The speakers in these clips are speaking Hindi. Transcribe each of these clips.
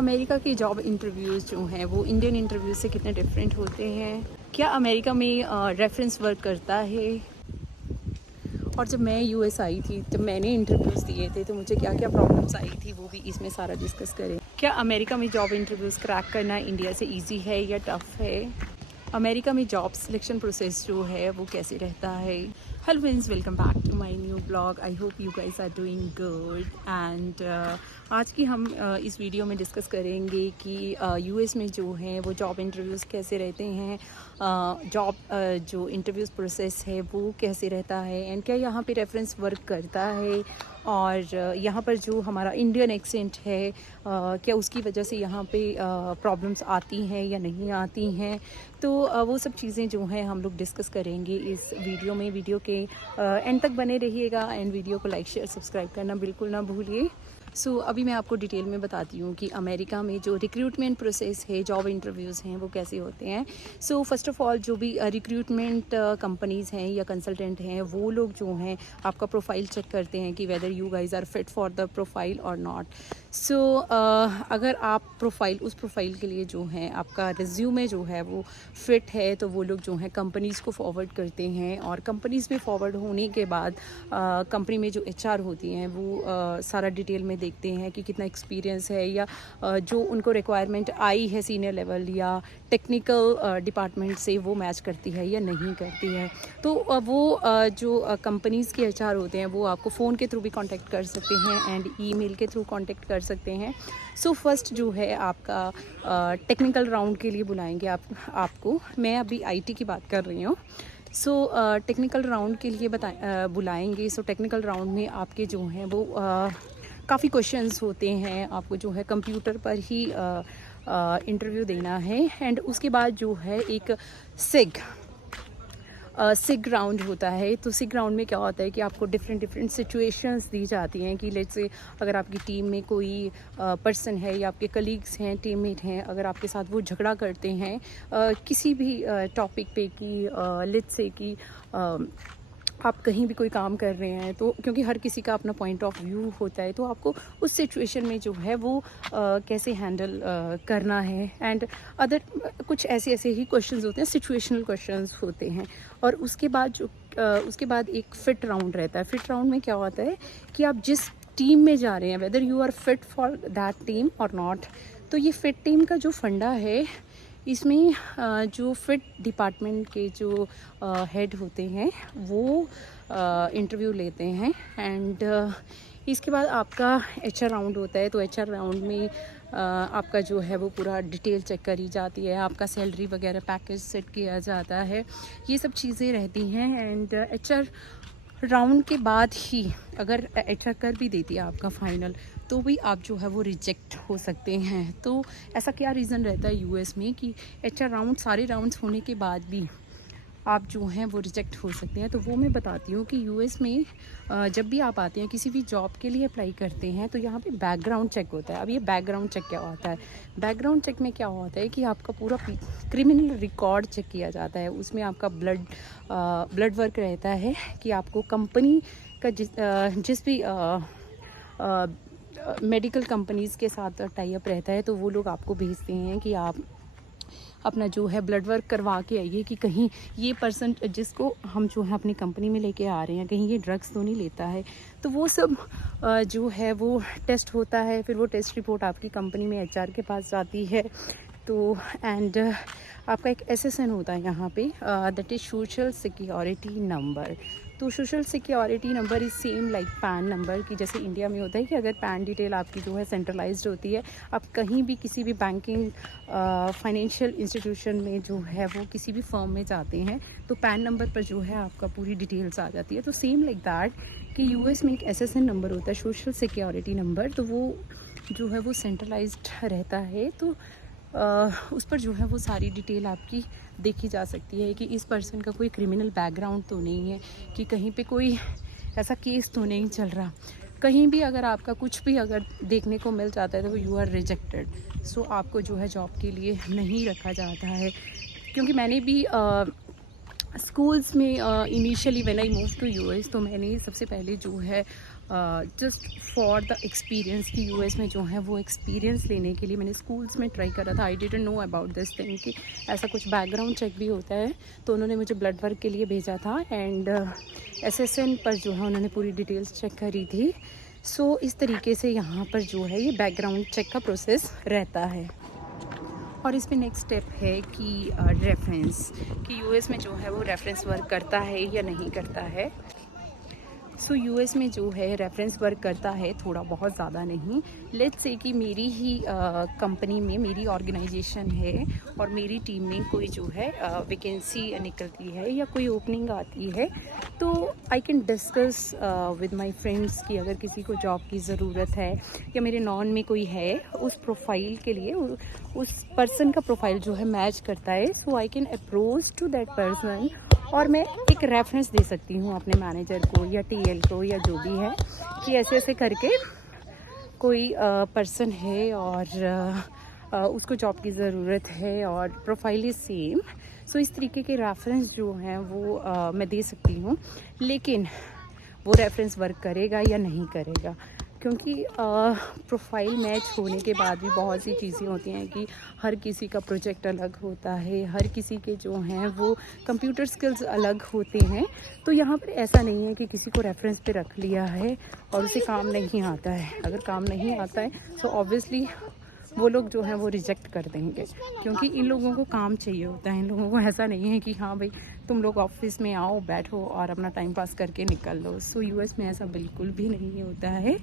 अमेरिका की जॉब इंटरव्यूज़ जो हैं वो इंडियन इंटरव्यू से कितने डिफरेंट होते हैं? क्या अमेरिका में रेफरेंस वर्क करता है? और जब मैं यूएस आई थी, जब मैंने इंटरव्यूज़ दिए थे, तो मुझे क्या क्या प्रॉब्लम्स आई थी वो भी इसमें सारा डिस्कस करें। क्या अमेरिका में जॉब इंटरव्यूज़ क्रैक करना इंडिया से ईजी है या टफ़ है? अमेरिका में जॉब सिलेक्शन प्रोसेस जो है वो कैसे रहता है? Hello friends, welcome back to my new blog. I hope you guys are doing good and आज की हम इस वीडियो में डिस्कस करेंगे कि यूएस में जो है वो जॉब इंटरव्यूज़ कैसे रहते हैं, जॉब जो इंटरव्यूज़ प्रोसेस है वो कैसे रहता है एंड क्या यहाँ पे रेफरेंस वर्क करता है, और यहाँ पर जो हमारा इंडियन एक्सेंट है क्या उसकी वजह से यहाँ पे प्रॉब्लम्स आती हैं या नहीं आती हैं। तो वो सब चीज़ें जो हैं हम लोग डिस्कस करेंगे इस वीडियो में। वीडियो के एंड तक बने रहिएगा एंड वीडियो को लाइक शेयर सब्सक्राइब करना बिल्कुल ना भूलिए। सो अभी मैं आपको डिटेल में बताती हूँ कि अमेरिका में जो रिक्रूटमेंट प्रोसेस है, जॉब इंटरव्यूज़ हैं वो कैसे होते हैं। सो फर्स्ट ऑफ़ ऑल जो भी रिक्रूटमेंट कंपनीज़ हैं या कंसल्टेंट हैं वो लोग जो हैं आपका प्रोफाइल चेक करते हैं कि whether you guys are fit for the profile or not. So अगर आप उस प्रोफाइल के लिए जो है आपका रिज्यूमे जो है वो फिट है तो वो लोग जो हैं कंपनीज़ को फॉरवर्ड करते हैं, और कंपनीज़ में फॉरवर्ड होने के बाद कंपनी में जो एचआर होती हैं वो सारा डिटेल में देखते हैं कि कितना एक्सपीरियंस है या जो उनको रिक्वायरमेंट आई है सीनियर लेवल या टेक्निकल डिपार्टमेंट से वो मैच करती है या नहीं करती है। तो वो जो कंपनीज़ के एचआर होते हैं वो आपको फ़ोन के थ्रू भी कांटेक्ट कर सकते हैं एंड ईमेल के थ्रू कांटेक्ट कर सकते हैं। सो फर्स्ट जो है आपका टेक्निकल राउंड के लिए बुलाएंगे आपको। मैं अभी आईटी की बात कर रही हूँ। सो टेक्निकल राउंड के लिए बुलाएंगे। सो टेक्निकल राउंड में आपके जो हैं वो काफ़ी क्वेश्चंस होते हैं। आपको जो है कंप्यूटर पर ही इंटरव्यू देना है एंड उसके बाद जो है एक सिग राउंड होता है। तो सिग राउंड में क्या होता है कि आपको डिफरेंट सिचुएशंस दी जाती हैं कि लेट्स से अगर आपकी टीम में कोई पर्सन है या आपके कलीग्स हैं, टीममेट हैं, अगर आपके साथ वो झगड़ा करते हैं किसी भी टॉपिक पे कि लेट्स से कि आप कहीं भी कोई काम कर रहे हैं, तो क्योंकि हर किसी का अपना पॉइंट ऑफ व्यू होता है तो आपको उस सिचुएशन में जो है वो कैसे हैंडल करना है एंड अदर कुछ ऐसे ही क्वेश्चंस होते हैं, सिचुएशनल क्वेश्चंस होते हैं। और उसके बाद एक फिट राउंड रहता है। फिट राउंड में क्या होता है कि आप जिस टीम में जा रहे हैं whether you are fit for that team or not. तो ये फिट टीम का जो फंडा है इसमें जो फिट डिपार्टमेंट के जो हेड होते हैं वो इंटरव्यू लेते हैं एंड इसके बाद आपका एचआर राउंड होता है। तो एचआर राउंड में आपका जो है वो पूरा डिटेल चेक करी जाती है, आपका सैलरी वगैरह पैकेज सेट किया जाता है, ये सब चीज़ें रहती हैं। एंड एचआर राउंड के बाद ही अगर एचआर कर भी देती है आपका फाइनल तो भी आप जो है वो रिजेक्ट हो सकते हैं। तो ऐसा क्या रीज़न रहता है यूएस में कि एचआर राउंड सारे राउंड्स होने के बाद भी आप जो हैं वो रिजेक्ट हो सकते हैं। तो वो मैं बताती हूँ कि यूएस में जब भी आप आते हैं किसी भी जॉब के लिए अप्लाई करते हैं तो यहाँ पे बैकग्राउंड चेक होता है। अब ये बैकग्राउंड चेक क्या होता है? बैकग्राउंड चेक में क्या होता है कि आपका पूरा क्रिमिनल रिकॉर्ड चेक किया जाता है। उसमें आपका ब्लड वर्क रहता है कि आपको कंपनी का जिस भी मेडिकल कंपनीज़ के साथ टाई अप रहता है तो वो लोग आपको भेजते हैं कि आप अपना जो है ब्लड वर्क करवा के आइए कि कहीं ये पर्सन जिसको हम जो है अपनी कंपनी में लेके आ रहे हैं कहीं ये ड्रग्स तो नहीं लेता है। तो वो सब जो है वो टेस्ट होता है। फिर वो टेस्ट रिपोर्ट आपकी कंपनी में एचआर के पास जाती है। तो एंड आपका एक एसएसएन होता है यहाँ पे, that is social security number. तो social security number is same like PAN number की जैसे इंडिया में होता है कि अगर पैन डिटेल आपकी जो है सेंट्रलाइज्ड होती है, आप कहीं भी किसी भी बैंकिंग फाइनेंशियल इंस्टीट्यूशन में जो है वो किसी भी फर्म में जाते हैं तो पैन नंबर पर जो है आपका पूरी डिटेल्स आ जाती है। तो सेम लाइक दैट कि यूएस में एक एसएसएन नंबर होता है, सोशल सिक्योरिटी नंबर। तो वो जो है वो सेंट्रलाइज्ड रहता है। तो उस पर जो है वो सारी डिटेल आपकी देखी जा सकती है कि इस पर्सन का कोई क्रिमिनल बैकग्राउंड तो नहीं है, कि कहीं पे कोई ऐसा केस तो नहीं चल रहा। कहीं भी अगर आपका कुछ भी अगर देखने को मिल जाता है तो यू आर रिजेक्टेड। सो आपको जो है जॉब के लिए नहीं रखा जाता है। क्योंकि मैंने भी स्कूल्स में initially when I move to US तो मैंने सबसे पहले जो है जस्ट फॉर द एक्सपीरियंस कि यूएस में जो है वो एक्सपीरियंस लेने के लिए मैंने स्कूल्स में ट्राई करा था। I didn't know about this thing कि ऐसा कुछ बैकग्राउंड चेक भी होता है। तो उन्होंने मुझे ब्लड वर्क के लिए भेजा था एंड SSN पर जो है उन्होंने पूरी डिटेल्स चेक करी थी। सो इस तरीके से यहाँ पर जो है ये बैकग्राउंड चेक का प्रोसेस रहता है। और इसमें नेक्स्ट स्टेप है कि रेफरेंस, कि यूएस में जो है वो रेफरेंस वर्क करता है या नहीं करता है। सो यूएस में जो है रेफरेंस वर्क करता है, थोड़ा बहुत ज़्यादा नहीं। लेट्स से कि मेरी ही कंपनी में मेरी ऑर्गेनाइजेशन है और मेरी टीम में कोई जो है वैकेंसी निकलती है या कोई ओपनिंग आती है, तो I can discuss with my friends कि अगर किसी को जॉब की ज़रूरत है या मेरे नॉन में कोई है उस प्रोफाइल के लिए, उस पर्सन का प्रोफाइल जो है मैच करता है, so I can approach to that person और मैं एक रेफरेंस दे सकती हूँ अपने मैनेजर को या TL को या जो भी है कि ऐसे ऐसे करके कोई पर्सन है और उसको जॉब की ज़रूरत है और प्रोफाइल इज़ सेम। सो इस तरीके के रेफरेंस जो हैं वो मैं दे सकती हूँ, लेकिन वो रेफरेंस वर्क करेगा या नहीं करेगा, क्योंकि प्रोफाइल मैच होने के बाद भी बहुत सी चीज़ें होती हैं कि हर किसी का प्रोजेक्ट अलग होता है, हर किसी के जो हैं वो कंप्यूटर स्किल्स अलग होते हैं। तो यहाँ पर ऐसा नहीं है कि किसी को रेफरेंस पे रख लिया है और उसे काम नहीं आता है। अगर काम नहीं आता है तो ऑब्वियसली वो लोग जो हैं वो रिजेक्ट कर देंगे, क्योंकि इन लोगों को काम चाहिए होता है। इन लोगों को ऐसा नहीं है कि हाँ भाई तुम लोग ऑफिस में आओ, बैठो और अपना टाइम पास करके निकल लो। सो यूएस में ऐसा बिल्कुल भी नहीं होता है।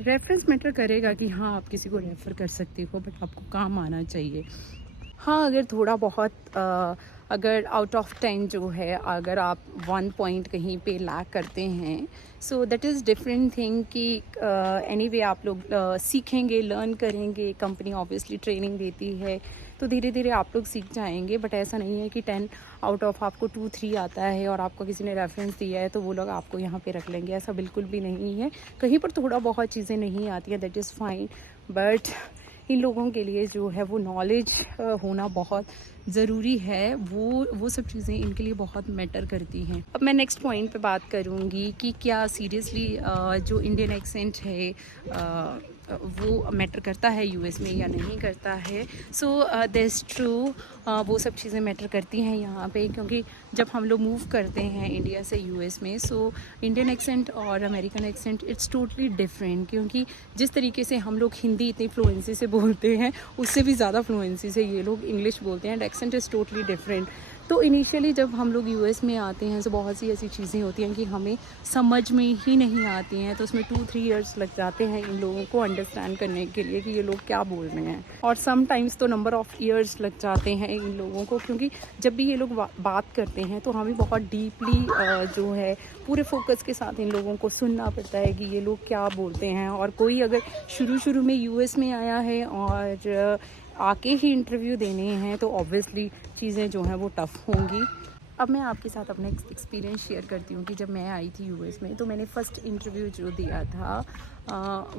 रेफरेंस मैटर करेगा कि हाँ आप किसी को रेफ़र कर सकते हो, बट आपको काम आना चाहिए। हाँ, अगर थोड़ा बहुत अगर आउट ऑफ 10 जो है, अगर आप 1 पॉइंट कहीं पे लैक करते हैं, so that is different thing कि एनीवे आप लोग सीखेंगे, लर्न करेंगे। कंपनी ऑब्वियसली ट्रेनिंग देती है तो धीरे धीरे आप लोग सीख जाएंगे। बट ऐसा नहीं है कि 10 आउट ऑफ आपको 2-3 आता है और आपको किसी ने रेफरेंस दिया है तो वो लोग आपको यहाँ पे रख लेंगे, ऐसा बिल्कुल भी नहीं है। कहीं पर थोड़ा बहुत चीज़ें नहीं आती हैं, that is fine, but in लोगों के लिए जो है वो नॉलेज होना बहुत ज़रूरी है। वो सब चीज़ें इनके लिए बहुत मैटर करती हैं। अब मैं नेक्स्ट पॉइंट पे बात करूँगी कि क्या सीरियसली जो इंडियन एक्सेंट है वो मैटर करता है यूएस में या नहीं करता है। सो दैट्स ट्रू, वो सब चीज़ें मैटर करती हैं यहाँ पे, क्योंकि जब हम लोग मूव करते हैं इंडिया से यूएस में, सो इंडियन एक्सेंट और American accent it's totally different. क्योंकि जिस तरीके से हम लोग हिंदी इतनी फ्लुएंसी से बोलते हैं, उससे भी ज़्यादा फ्लुएंसी से ये लोग इंग्लिश बोलते हैं and accent is totally different. तो इनिशियली जब हम लोग यूएस में आते हैं तो बहुत सी ऐसी चीज़ें होती हैं कि हमें समझ में ही नहीं आती हैं, तो उसमें 2-3 इयर्स लग जाते हैं इन लोगों को अंडरस्टैंड करने के लिए कि ये लोग क्या बोल रहे हैं। और समटाइम्स तो नंबर ऑफ़ ईयर्स लग जाते हैं इन लोगों को, क्योंकि जब भी ये लोग बात करते हैं तो हमें बहुत डीपली जो है पूरे फोकस के साथ इन लोगों को सुनना पड़ता है कि ये लोग क्या बोलते हैं। और कोई अगर शुरू में यूएस में आया है और आके ही इंटरव्यू देने हैं तो ऑब्वियसली चीज़ें जो हैं वो टफ़ होंगी। अब मैं आपके साथ अपना एक्सपीरियंस शेयर करती हूँ कि जब मैं आई थी यूएस में तो मैंने फ़र्स्ट इंटरव्यू जो दिया था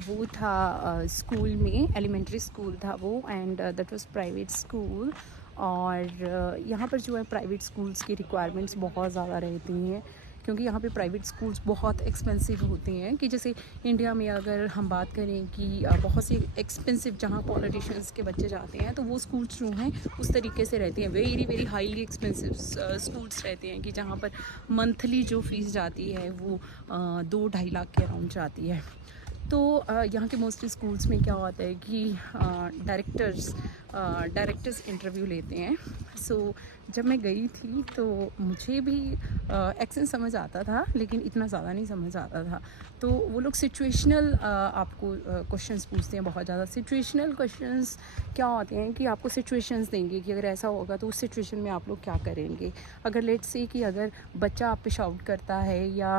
वो था स्कूल में, एलिमेंट्री स्कूल था वो, and that was private school. और यहाँ पर जो है प्राइवेट स्कूल्स की रिक्वायरमेंट्स बहुत ज़्यादा रहती हैं, क्योंकि यहाँ पे प्राइवेट स्कूल्स बहुत एक्सपेंसिव होते हैं। कि जैसे इंडिया में अगर हम बात करें कि बहुत सी एक्सपेंसिव जहाँ पॉलिटिशियंस के बच्चे जाते हैं, तो वो स्कूल्स जो हैं उस तरीके से रहते हैं, वेरी हाईली एक्सपेंसिव स्कूल्स रहते हैं कि जहाँ पर मंथली जो फीस जाती है वो 2-2.5 लाख के अराउंड जाती है। तो यहाँ के मोस्टली स्कूल्स में क्या होता है कि डायरेक्टर्स इंटरव्यू लेते हैं। सो जब मैं गई थी तो मुझे भी एक्सेंट समझ आता था, लेकिन इतना ज़्यादा नहीं समझ आता था। तो वो लोग सिचुएशनल आपको क्वेश्चंस पूछते हैं, बहुत ज़्यादा सिचुएशनल क्वेश्चंस। क्या होते हैं कि आपको सिचुएशंस देंगे कि अगर ऐसा होगा तो उस सिचुएशन में आप लोग क्या करेंगे। अगर लेट्स से कि अगर बच्चा आप पे शाउट करता है या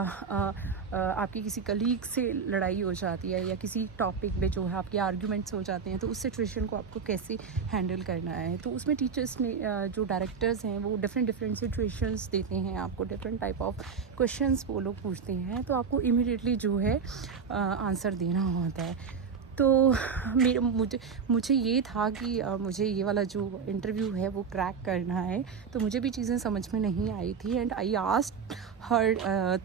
आपकी किसी कलीग से लड़ाई हो जाती है या किसी टॉपिक पे जो है आपके आर्ग्यूमेंट्स हो जाते हैं, तो उस सिचुएशन को आपको कैसे हैंडल करना है। तो उसमें टीचर्स ने जो डायरेक्टर्स हैं वो डिफरेंट सिचुएशंस देते हैं आपको, डिफरेंट टाइप ऑफ क्वेश्चंस वो लोग पूछते हैं, तो आपको इमीडिएटली जो है आंसर देना होता है। तो मुझे ये था कि मुझे ये वाला जो इंटरव्यू है वो क्रैक करना है, तो मुझे भी चीज़ें समझ में नहीं आई थी and I asked her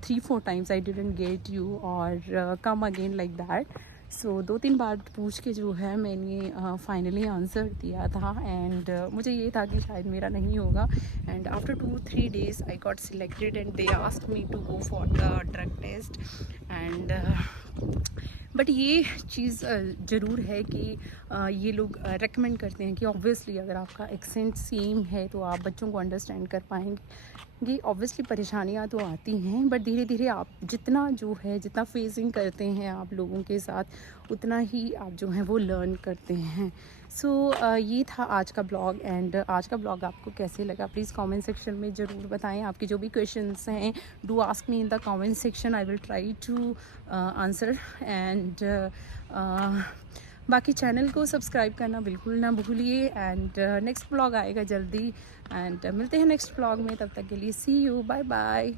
3-4 times I didn't get you और कम अगेन लाइक दैट। सो 2-3 बार पूछ के जो है मैंने फाइनली आंसर दिया था एंड मुझे ये था कि शायद मेरा नहीं होगा and after 2-3 days I got selected and they asked me to go for the drug test and but ये चीज़ ज़रूर है कि ये लोग रेकमेंड करते हैं कि ऑब्वियसली अगर आपका एक्सेंट सेम है तो आप बच्चों को अंडरस्टैंड कर पाएंगे। ऑब्वियसली परेशानियाँ तो आती हैं बट धीरे धीरे आप जितना जो है जितना फेसिंग करते हैं आप लोगों के साथ उतना ही आप जो हैं वो लर्न करते हैं। सो ये था आज का ब्लॉग एंड आज का ब्लॉग आपको कैसे लगा प्लीज़ कमेंट सेक्शन में ज़रूर बताएं। आपके जो भी क्वेश्चंस हैं do ask me in the comment section, I will try to answer and बाकी चैनल को सब्सक्राइब करना बिल्कुल ना भूलिए एंड नेक्स्ट ब्लॉग आएगा जल्दी एंड मिलते हैं नेक्स्ट ब्लॉग में। तब तक के लिए सी यू, बाय बाय।